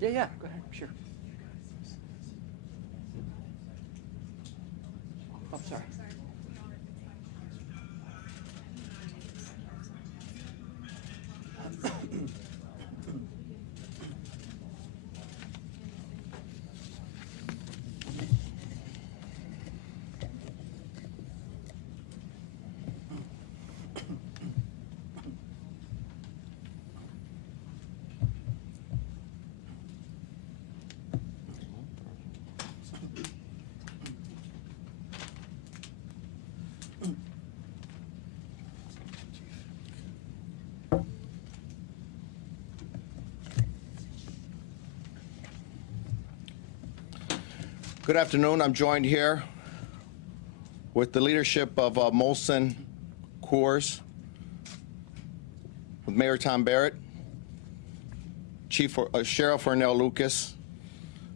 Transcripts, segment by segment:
Yeah, go ahead, sure. Oh, sorry. Good afternoon. I'm joined here with the leadership of Molson Coors, with Mayor Tom Barrett, Sheriff Ornell Lucas,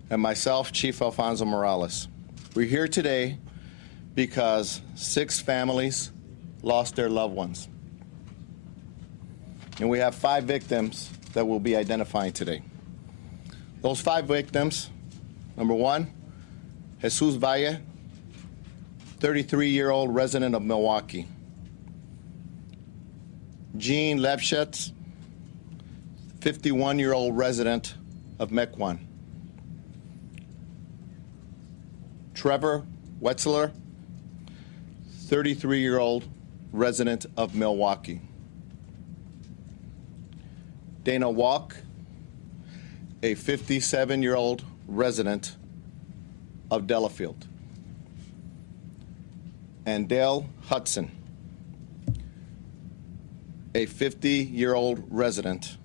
and myself, Chief Alfonso Morales. We're here today because 6 families lost their loved ones. And we have 5 victims that we'll be identifying today. Those 5 victims, number 1, Jesus Valle, 33-year-old resident of Milwaukee. Jean Levschetz, 51-year-old resident of Mequon. Trevor Wetzler, 33-year-old resident of Milwaukee. Dana Walk, a 57-year-old resident of Delafield. And Dale Hudson, a 50-year-old resident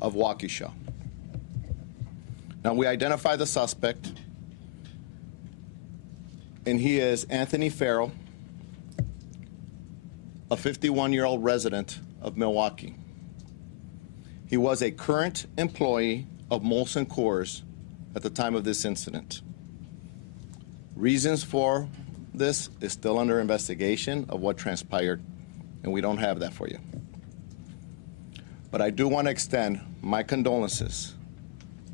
of Waukesha. Now, we identify the suspect, and he is Anthony Farrell, a 51-year-old resident of Milwaukee. He was a current employee of Molson Coors at the time of this incident. Reasons for this is still under investigation of what transpired, and we don't have that for you. But I do want to extend my condolences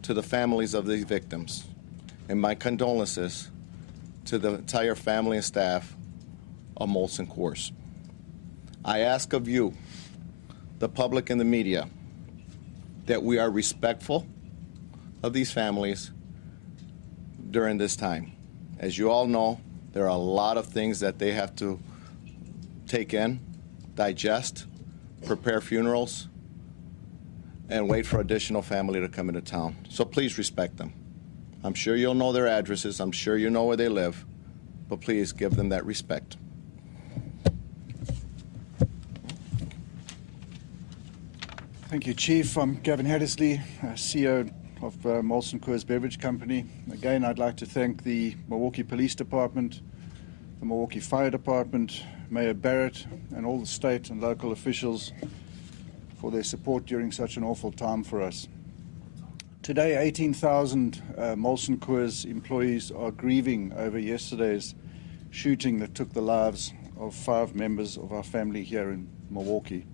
to the families of these victims, and my condolences to the entire family and staff of Molson Coors. I ask of you, the public and the media, that we are respectful of these families during this time. As you all know, there are a lot of things that they have to take in, digest, prepare funerals, and wait for additional family to come into town. So please respect them. I'm sure you'll know their addresses. I'm sure you know where they live. But please give them that respect. Thank you, Chief. I'm Gavin Hattersley, CEO of Molson Coors Beverage Company. Again, I'd like to thank the Milwaukee Police Department, the Milwaukee Fire Department, Mayor Barrett, and all the state and local officials for their support during such an awful time for us. Today, 18,000 Molson Coors employees are grieving over yesterday's shooting that took the lives of 5 members of our family here in Milwaukee.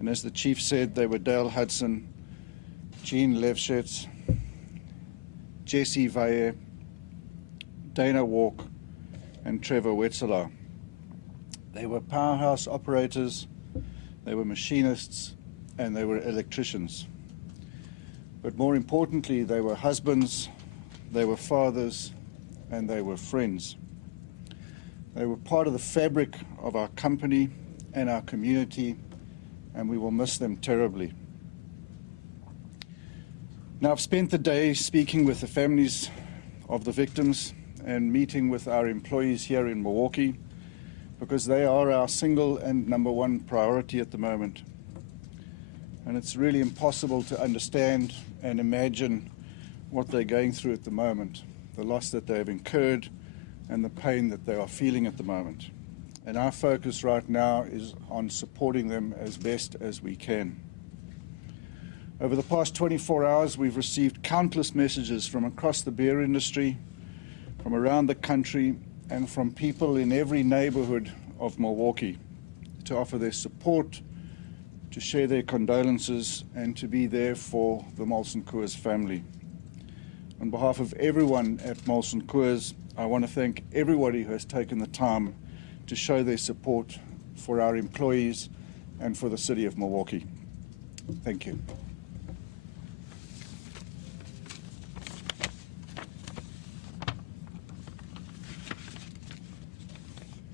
And as the Chief said, they were Dale Hudson, Jean Levschetz, Jesse Valle, Dana Walk, and Trevor Wetzler. They were powerhouse operators, they were machinists, and they were electricians. But more importantly, they were husbands, they were fathers, and they were friends. They were part of the fabric of our company and our community, and we will miss them terribly. Now, I've spent the day speaking with the families of the victims and meeting with our employees here in Milwaukee because they are our single and number one priority at the moment. And it's really impossible to understand and imagine what they're going through at the moment, the loss that they have incurred and the pain that they are feeling at the moment. And our focus right now is on supporting them as best as we can. Over the past 24 hours, we've received countless messages from across the beer industry, from around the country, and from people in every neighborhood of Milwaukee to offer their support, to share their condolences, and to be there for the Molson Coors family. On behalf of everyone at Molson Coors, I want to thank everybody who has taken the time to show their support for our employees and for the city of Milwaukee. Thank you.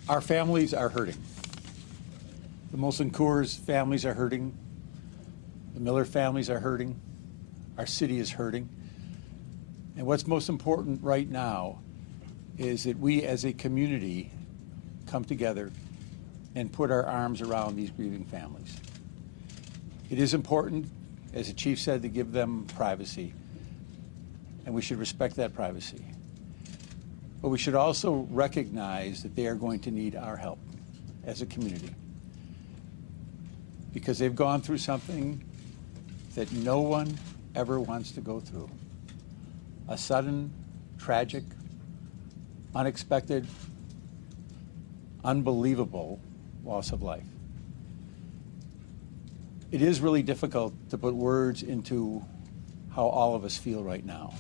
Our families are hurting. The Molson Coors families are hurting. The Miller families are hurting. Our city is hurting. And what's most important right now is that we as a community come together and put our arms around these grieving families. It is important, as the chief said, to give them privacy, and we should respect that privacy. But we should also recognize that they are going to need our help as a community, because they've gone through something that no one ever wants to go through. A sudden, tragic, unexpected, unbelievable loss of life. It is really difficult to put words into how all of us feel right now,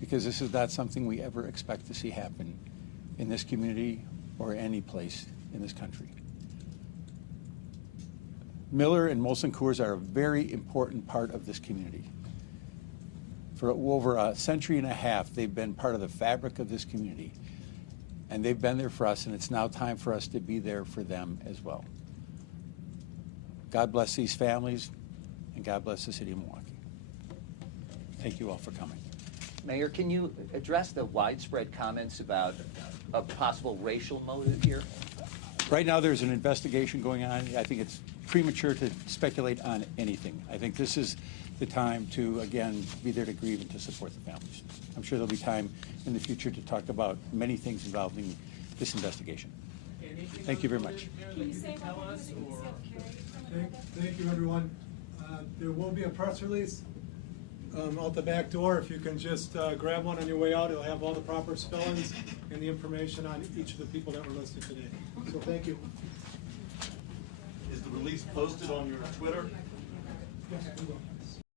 because this is not something we ever expect to see happen in this community or any place in this country. Miller and Molson Coors are a very important part of this community. For over a century and a half, they've been part of the fabric of this community, and they've been there for us, and it's now time for us to be there for them as well. God bless these families, and God bless the city of Milwaukee. Thank you all for coming. Mayor, can you address the widespread comments about a possible racial motive here? Right now, there's an investigation going on. I think it's premature to speculate on anything. I think this is the time to, again, be there to grieve and to support the families. I'm sure there'll be time in the future to talk about many things involving this investigation. Thank you very much. Can you say what was Thank you, everyone. There will be a press release out the back door. If you can just grab one on your way out, it'll have all the proper spellings and the information on each of the people that were listed today. So thank you. Is the release posted on your Twitter?